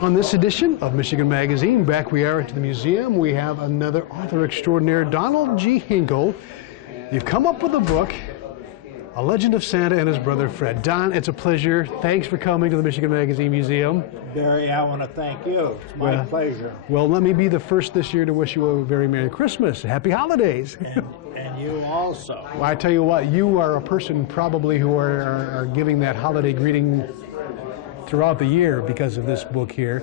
On this edition of Michigan Magazine, back we are into the museum. We have another author extraordinaire, Donald G. Hinkle. You've come up with a book, A Legend of Santa and His Brother Fred. Don, it's a pleasure. Thanks for coming to the Michigan Magazine Museum. Barry, I want to thank you. It's my pleasure. Well, let me be the first this year to wish you a very Merry Christmas. Happy holidays. And you also. Well, I tell you what, you are a person probably who are giving that holiday greeting throughout the year because of this book here.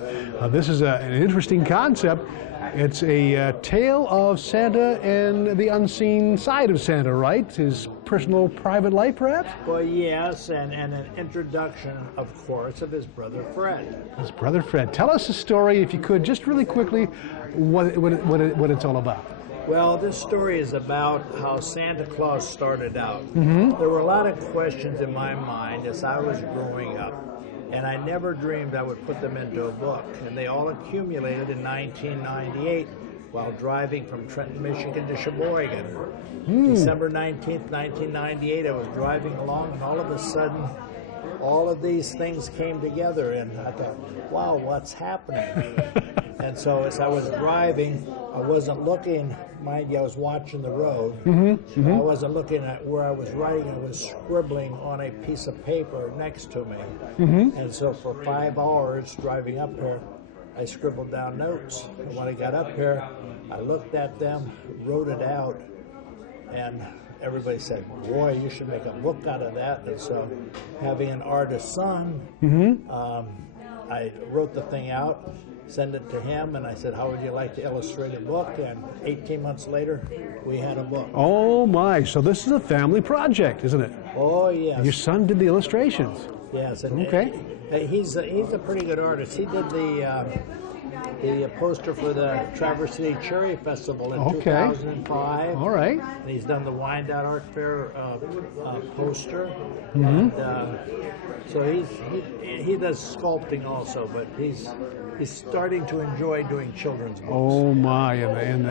This is an interesting concept. It's a tale of Santa and the unseen side of Santa, right? His personal, private life, perhaps? Well, yes, and an introduction, of course, of his brother Fred. His brother Fred. Tell us a story, if you could, just really quickly, what it's all about. Well, this story is about how Santa Claus started out. There were a lot of questions in my mind as I was growing up, and I never dreamed I would put them into a book. And they all accumulated in 1998 while driving from Trenton, Michigan to Sheboygan. December 19th, 1998, I was driving along, and all of a sudden, all of these things came together, and I thought, wow, what's happening? And so as I was driving, I wasn't looking, mind you, I was watching the road. I wasn't looking at where I was writing. I was scribbling on a piece of paper next to me. And so for 5 hours driving up here, I scribbled down notes. And when I got up here, I looked at them, wrote it out, and everybody said, boy, you should make a book out of that. And so having an artist son, I wrote the thing out, sent it to him, and I said, how would you like to illustrate a book? And 18 months later, we had a book. Oh my, so this is a family project, isn't it? Oh, yes. Your son did the illustrations. Yes. And okay. He's a pretty good artist. He did the poster for the Traverse City Cherry Festival in 2005. All right. And he's done the Wyandotte Art Fair poster. And, so he does sculpting also, but he's starting to enjoy doing children's books. Oh my, and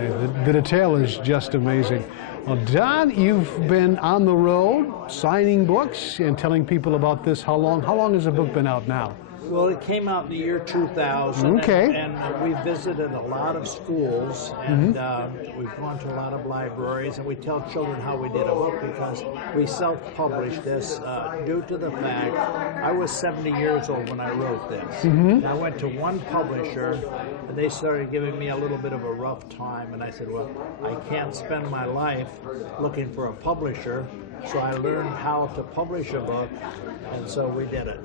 the detail is just amazing. Well, Don, you've been on the road signing books and telling people about this. How long has the book been out now? Well, it came out in the year 2000, and we visited a lot of schools, and we've gone to a lot of libraries, and we tell children how we did a book because we self-published this due to the fact I was 70 years old when I wrote this. And I went to one publisher, and they started giving me a little bit of a rough time, and I said, well, I can't spend my life looking for a publisher, so I learned how to publish a book, and so we did it.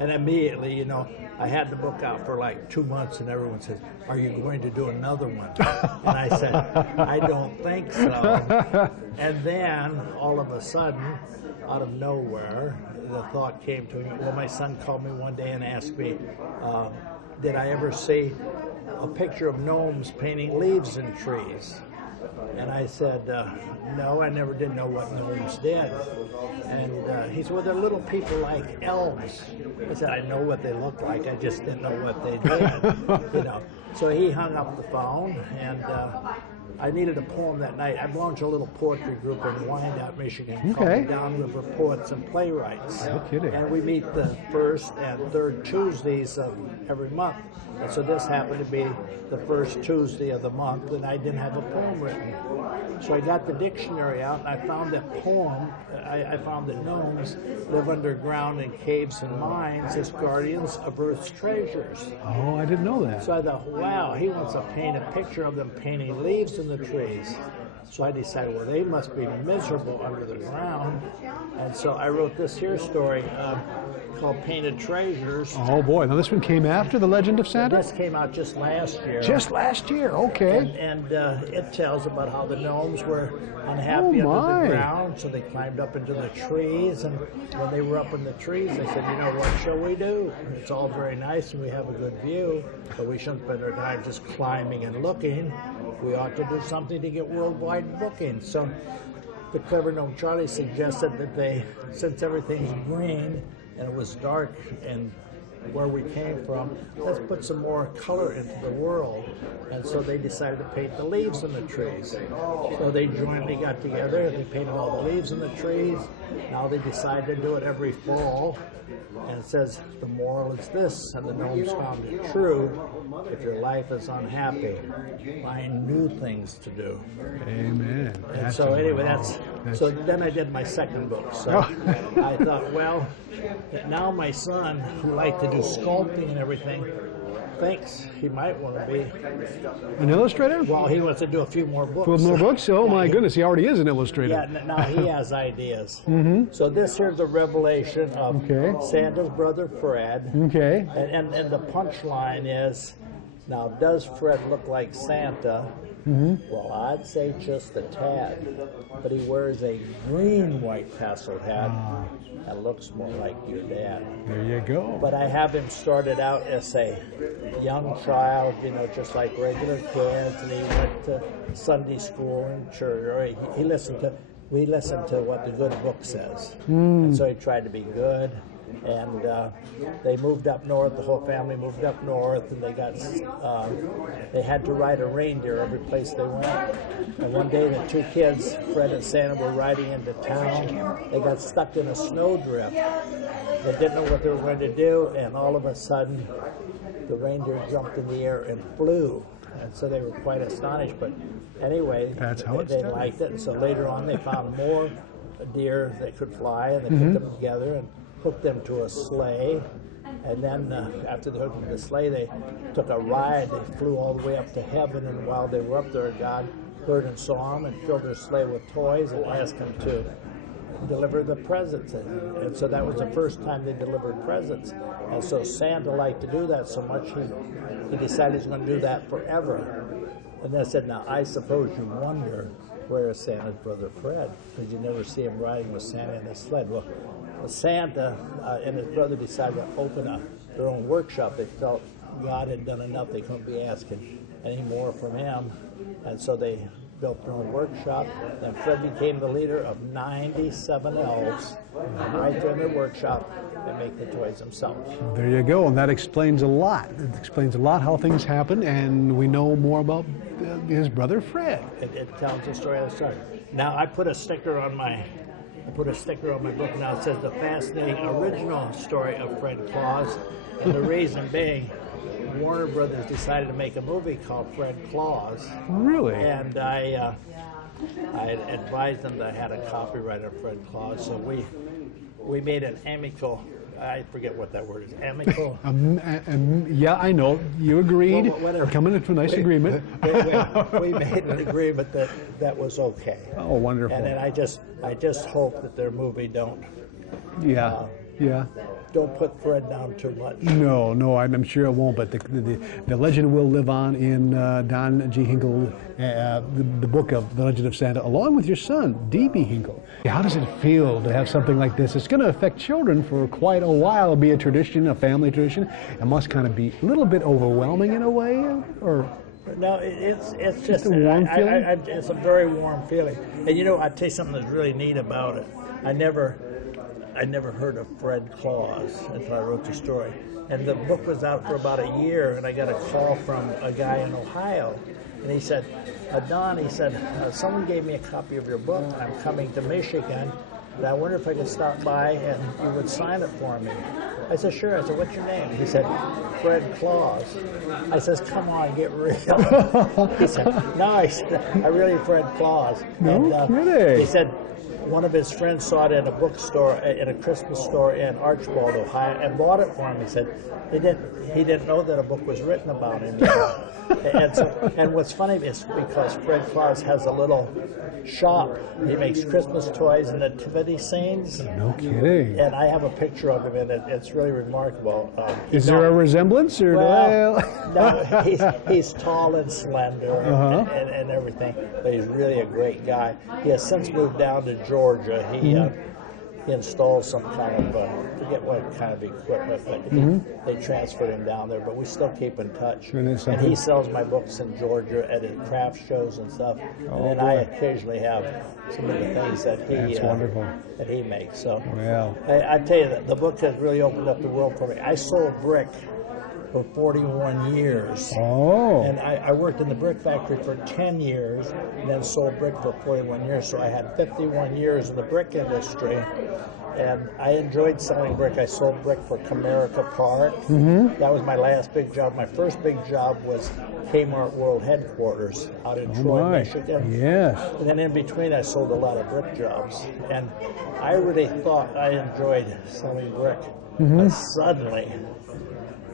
And immediately, you know, I had the book out for like 2 months, and everyone says, are you going to do another one? And I said, I don't think so. And then, all of a sudden, out of nowhere, the thought came to me. Well, my son called me one day and asked me, did I ever see a picture of gnomes painting leaves in trees? And I said, no, I never did know what gnomes did. And he said, well, they're little people like elves. I said, I know what they look like, I just didn't know what they did. You know. So he hung up the phone, and I needed a poem that night. I belong to a little poetry group in Wyandotte, Michigan, called Downriver Poets and Playwrights. No kidding. And we meet the first and third Tuesdays of every month. And so this happened to be the first Tuesday of the month, and I didn't have a poem written. So I got the dictionary out, and I found that poem. I found that gnomes live underground in caves and mines as guardians of Earth's treasures. Oh, I didn't know that. So I thought, wow, he wants to paint a picture of them painting leaves in the trees. So I decided, well, they must be miserable under the ground. And so I wrote this here story called Painted Treasures. Oh boy, now this one came after The Legend of Santa? This came out just last year. Just last year, okay. And it tells about how the gnomes were unhappy under the ground, so they climbed up into the trees. And when they were up in the trees, they said, you know, what shall we do? It's all very nice and we have a good view, but we shouldn't spend our time just climbing and looking. We ought to do something to get worldwide bookings. So the clever gnome Charlie suggested that they, since everything's green and it was dark and where we came from. Let's put some more color into the world. And so they decided to paint the leaves in the trees. So they jointly got together and they painted all the leaves in the trees. Now they decide to do it every fall. And it says, the moral is this, and the gnomes found it true: if your life is unhappy, find new things to do. Amen. And so anyway, so then I did my second book. So I thought, well, now my son, who liked to do sculpting and everything, thinks he might want to be an illustrator. Well, he wants to do a few more books. A few more books? Oh my goodness, he already is an illustrator. Yeah, now he has ideas. So this here's the revelation of Santa's brother Fred. Okay. And the punchline is, now does Fred look like Santa? Well, I'd say just a tad, but he wears a green white tasseled hat and looks more like your dad. There you go. But I have him started out as a young child, you know, just like regular kids, and he went to Sunday school and church, or we listened to what the good book says. And so he tried to be good. And they moved up north. The whole family moved up north, and they had to ride a reindeer every place they went. And one day, the two kids, Fred and Santa, were riding into town. They got stuck in a snowdrift. They didn't know what they were going to do, and all of a sudden, the reindeer jumped in the air and flew. And so they were quite astonished. But anyway, they liked it. And so later on, they found more deer that could fly, and they put them together and hooked them to a sleigh. And then after they hooked them to the sleigh, they took a ride. They flew all the way up to heaven, and while they were up there, God heard and saw them and filled their sleigh with toys and asked them to deliver the presents. And so that was the first time they delivered presents. And so Santa liked to do that so much, he decided he's going to do that forever. And then I said, now I suppose you wonder, where is Santa's brother Fred? Because you never see him riding with Santa in his sled. Well, Santa and his brother decided to open their own workshop. They felt God had done enough. They couldn't be asking any more from him. And so they built their own workshop. And Fred became the leader of 97 elves right there in their workshop and make the toys themselves. There you go, and that explains a lot. It explains a lot how things happen, and we know more about his brother Fred. It tells the story of the story. Now I put a sticker on my book now. It says the fascinating original story of Fred Claus, and the reason being, Warner Brothers decided to make a movie called Fred Claus. Really? And I advised them that I had a copyright of Fred Claus, so we made an amicable. I forget what that word is. Amicable. Yeah, I know. You agreed. Whatever. Coming into a nice agreement. We made an agreement that was okay. Oh, wonderful. And then I just hope that their movie don't. Yeah. Don't put Fred down too much. No, I'm sure it won't. But the legend will live on in Don G. Hinkle, the book of The Legend of Santa, along with your son, D.B. Hinkle. How does it feel to have something like this? It's going to affect children for quite a while. It'll be a tradition, a family tradition. It must kind of be a little bit overwhelming in a way, or. No, it's just a warm feeling. It's a very warm feeling. And you know, I'll tell you something that's really neat about it. I never heard of Fred Claus until I wrote the story. And the book was out for about a year, and I got a call from a guy in Ohio. And he said, Don, he said, someone gave me a copy of your book. I'm coming to Michigan, and I wonder if I could stop by and you would sign it for me. I said, sure. I said, what's your name? He said, Fred Claus. I says, come on, get real. He said, no, I said, I really Fred Claus. No kidding. He said, one of his friends saw it in a bookstore, in a Christmas store in Archbald, Ohio, and bought it for him. He said he didn't know that a book was written about him. And what's funny is because Fred Claus has a little shop. He makes Christmas toys and nativity scenes. No kidding. And I have a picture of him, and it's really remarkable. Is there a resemblance? Or no, he's tall and slender and everything, but he's really a great guy. He has since moved down to Georgia. he installed some kind of, forget what kind of equipment, but they transferred him down there, but we still keep in touch. And he sells my books in Georgia at his craft shows and stuff. And then I occasionally have some of the things that he makes. So I tell you, that the book has really opened up the world for me. I sold brick for 41 years. And I worked in the brick factory for 10 years and then sold brick for 41 years. So I had 51 years in the brick industry. And I enjoyed selling brick. I sold brick for Comerica Park. That was my last big job. My first big job was Kmart World Headquarters out in Troy, Michigan. And then in between, I sold a lot of brick jobs. And I really thought I enjoyed selling brick. But suddenly,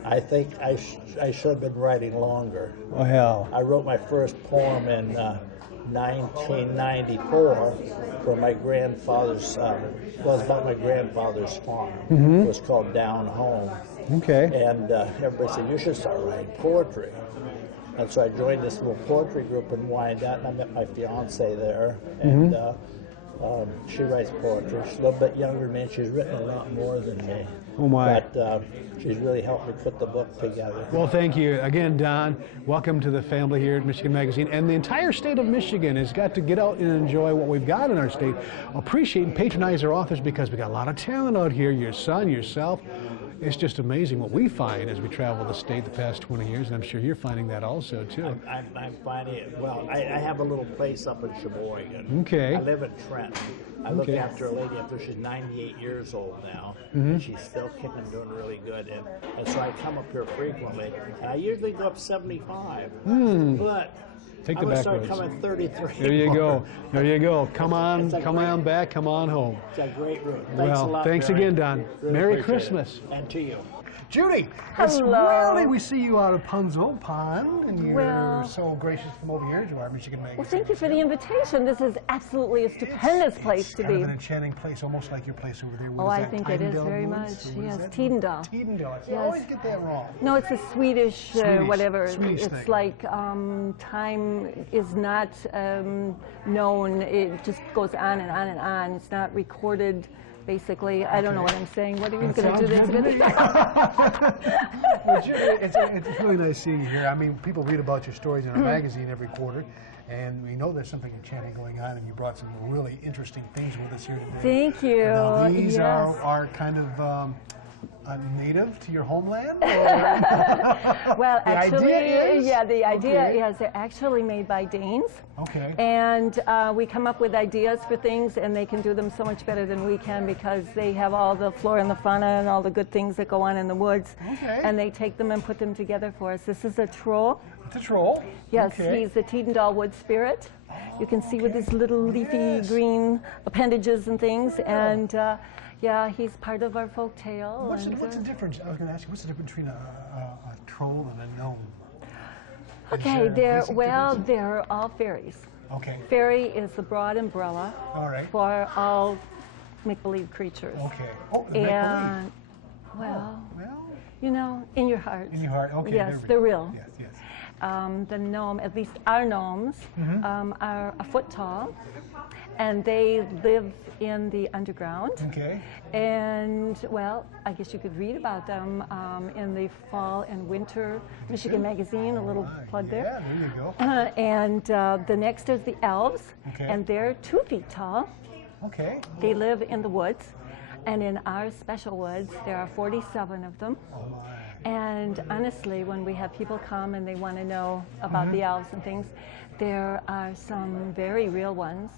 I think I should have been writing longer. I wrote my first poem in 1994 for my grandfather's, well, it was about my grandfather's farm. It was called Down Home. And everybody said, you should start writing poetry. And so I joined this little poetry group in Wyandotte, and I met my fiance there. And she writes poetry. She's a little bit younger than me, and she's written a lot more than me. But she's really helped me put the book together. Well, thank you. Again, Don, welcome to the family here at Michigan Magazine. And the entire state of Michigan has got to get out and enjoy what we've got in our state. Appreciate and patronize our authors because we got a lot of talent out here. Your son, yourself. It's just amazing what we find as we travel the state the past 20 years, and I'm sure you're finding that also, too. I'm finding it. Well, I have a little place up in Sheboygan. I live in Trenton. I look after a lady after she's 98 years old now, and she's still kicking and doing really good. And so I come up here frequently, and I usually go up 75. But take the I'm going to back start roads. coming 33. There you go. There you go. Come on back. Come on home. It's a great route. Thanks a lot, thanks Mary. again, Don. Really Merry appreciate Christmas. it. And to you. Judy, Hello. we see you out of Punzel Pond, and you're so gracious to come over here to our Michigan Magazine. Well, thank you for the invitation. This is absolutely a stupendous place to Kind of be. an enchanting place, almost like your place over there. I think it is very much. Yes, Tidendal. Tidendal. I always get that wrong. No, it's a Swedish whatever. Swedish It's thing. like time is not known. It just goes on and on and on. It's not recorded. Basically, I don't know what I'm saying. What are you going to do this? Well, Judy, it's really nice seeing you here. I mean, people read about your stories in our magazine every quarter, and we know there's something enchanting going on, and you brought some really interesting things with us here today. Thank you. Now, these Yes. are kind of native to your homeland? Well, actually, the idea Okay. is they're actually made by Danes. Okay. And we come up with ideas for things, and they can do them so much better than we can because they have all the flora and the fauna and all the good things that go on in the woods. Okay. And they take them and put them together for us. This is a troll. It's a troll. Yes, Okay. he's the Tidendal wood spirit. You can see with his little leafy green appendages and things. And yeah, he's part of our folk tale. What's the difference? I was going to ask you, what's the difference between a troll and a gnome? Okay, Is there a basic difference? they're all fairies. Okay. Fairy is the broad umbrella All right. for all make-believe creatures. Okay. Oh, the And, make-believe. well, Well, you know, in your heart. in your heart. Okay. Yes, there we they're go. real. Yes, yes. The gnome, at least our gnomes, are a foot tall, and they live in the underground. Okay. And, well, I guess you could read about them in the fall and winter Michigan Magazine, a little plug there. Yeah, there you go. And the next is the elves, Okay. and they're 2 feet tall. Okay. They live in the woods, and in our special woods, there are 47 of them. Oh my. And honestly, when we have people come and they want to know about the elves and things, there are some very real ones,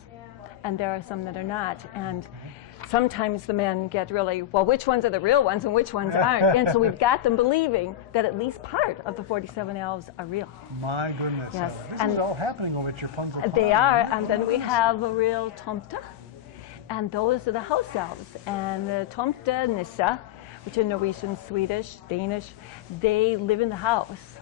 and there are some that are not. And sometimes the men get really, well, which ones are the real ones and which ones aren't? And so we've got them believing that at least part of the 47 elves are real. My goodness. Yes, This and is all happening over at your Punzel Pond. They are, and then we have a real tomte, and those are the house elves. And the tomte nissa, which are Norwegian, Swedish, Danish, they live in the house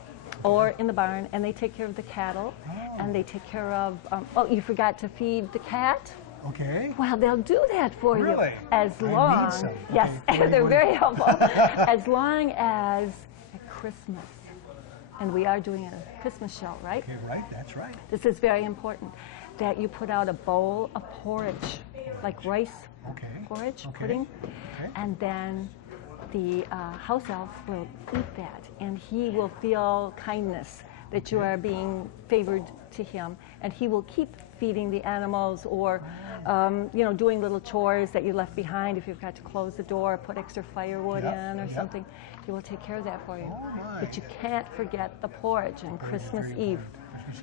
or in the barn, and they take care of the cattle, and they take care of, oh, you forgot to feed the cat? Okay. Well, they'll do that for Really? you. As I need long, some. yes, Okay, they're what- very helpful. As long as at Christmas, and we are doing a Christmas show, right? Okay, right, that's right. This is very important, that you put out a bowl of porridge like rice porridge pudding. And then the house elf will eat that, and he will feel kindness that you are being favored to him, and he will keep feeding the animals or you know, doing little chores that you left behind. If you've got to close the door, put extra firewood in or something, he will take care of that for you. But you can't forget the porridge on Christmas Eve.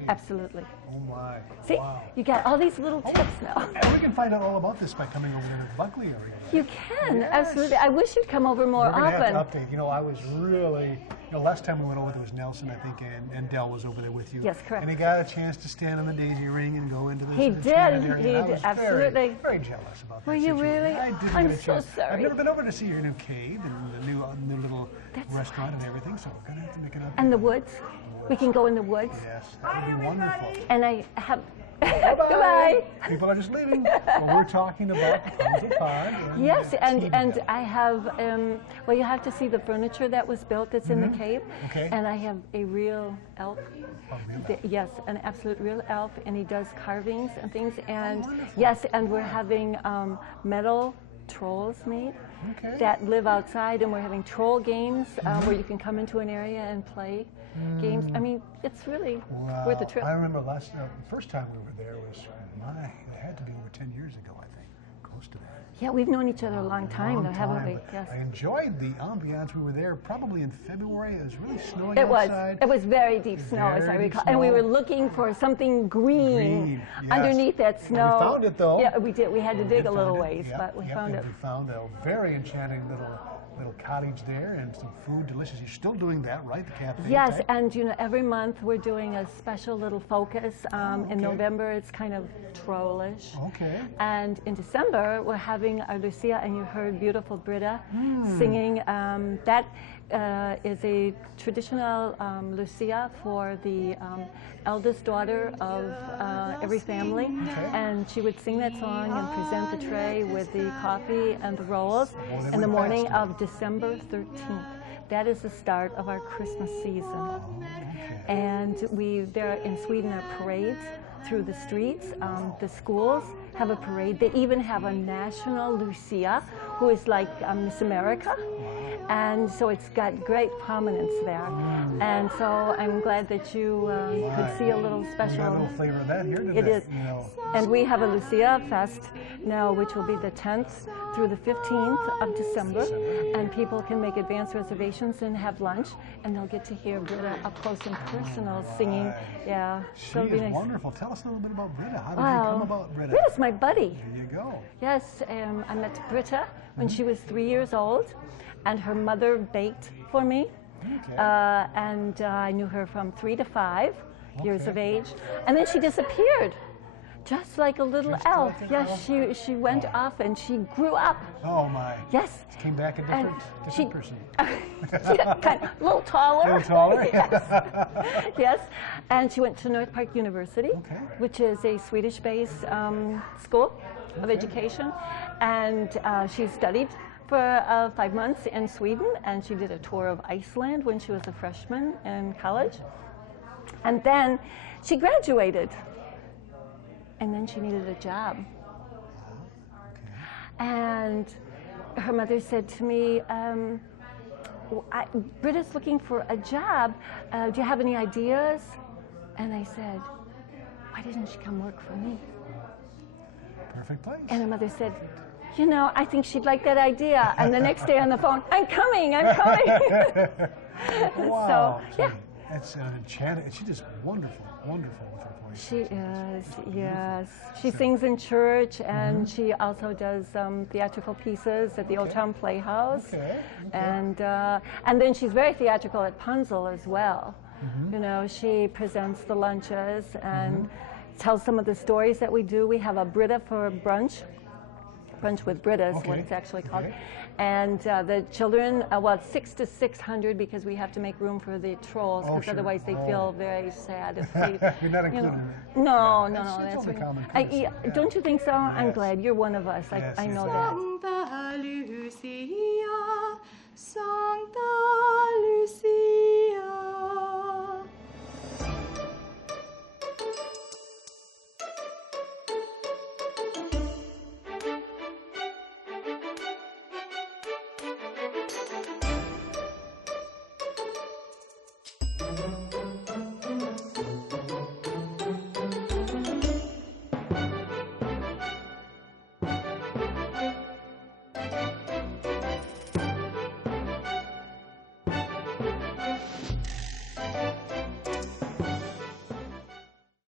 Absolutely. Oh my. See, you got all these little tips now. And we can find out all about this by coming over to the Buckley area. You can, absolutely. I wish you'd come over more often. We're going to have to update. You know, I was really, you know, last time we went over there was Nelson, I think, and Dell was over there with you. Yes, correct. And he got a chance to stand on the daisy ring and go into the He did, absolutely. Very jealous about that. Were you really? I did. I'm so sorry. I've never been over to see your new cave and the new little restaurant and everything, so we're going to have to make it up. And the woods. We can go in the woods. Yes, that would be wonderful. And I have... Bye-bye. Goodbye. People are just leaving. Well, we're talking about PUNZEL POND. Yes, and I have, well, you have to see the furniture that was built that's in the cave. Okay. And I have a real elf. Oh, really? Yes, an absolute real elf, and he does carvings and things. And yes, and we're having metal trolls made that live outside, and we're having troll games where you can come into an area and play games. I mean, it's really worth the trip. I remember the first time we were there was, it had to be over 10 years ago, I think, close to that. Yeah, we've known each other a long time, though, haven't we? Yes. I enjoyed the ambiance. We were there probably in February. It was really snowing outside. It was very deep snow, as I recall. And we were looking for something green underneath that snow. We found it, though. Yeah, we did. We had to dig a little ways, but we found it. We found a very enchanting little cottage there and some food, delicious. You're still doing that, right? The cafe. Yes, and you know, every month we're doing a special little focus. In November, it's kind of trollish. Okay. And in December, we're having a Lucia, and you heard beautiful Britta singing. That is a traditional Lucia for the eldest daughter of every family, and she would sing that song and present the tray with the coffee and the rolls in the morning of December 13th. That is the start of our Christmas season. And there in Sweden are parades through the streets. The schools have a parade. They even have a national Lucia, who is like Miss America. And so it's got great prominence there. And so I'm glad that you could see a little special. We got a little flavor of that here today. It is. You know. And we have a Lucia Fest now, which will be the 10th through the 15th of December. And people can make advance reservations and have lunch, and they'll get to hear Britta up close and personal singing. Yeah. She is wonderful. Tell us a little bit about Britta. How did you come about Britta? Britta's my buddy. There you go. Yes, I met Britta when she was 3 years old, and her mother baked for me. And I knew her from 3 to 5 years of age. And then she disappeared, just like a little elf. Yes, she went off and she grew up. Oh my. Yes. She came back a different person. She got kind of a little taller. A little taller? Yes. Yes. And she went to North Park University, which is a Swedish-based school of education. And she studied for 5 months in Sweden, and she did a tour of Iceland when she was a freshman in college. And then she graduated, and then she needed a job. And her mother said to me, Britta's looking for a job. Do you have any ideas? And I said, why didn't she come work for me? Perfect place. And her mother said, you know, I think she'd like that idea. And the next day on the phone, I'm coming, I'm coming. Wow. So, yeah. That's an enchanted, she's just wonderful, wonderful with her voice. She is, yes. She sings in church, and she also does theatrical pieces at the Old Town Playhouse. And then she's very theatrical at PUNZEL as well. You know, she presents the lunches and tells some of the stories that we do. We have a Britta for brunch. Brunch with Britta is what it's actually called. And the children, well, it's 6 to 600 because we have to make room for the trolls, because otherwise they feel very sad if they. You're not including them. No, that's right. Don't you think so? I'm glad you're one of us. I know that.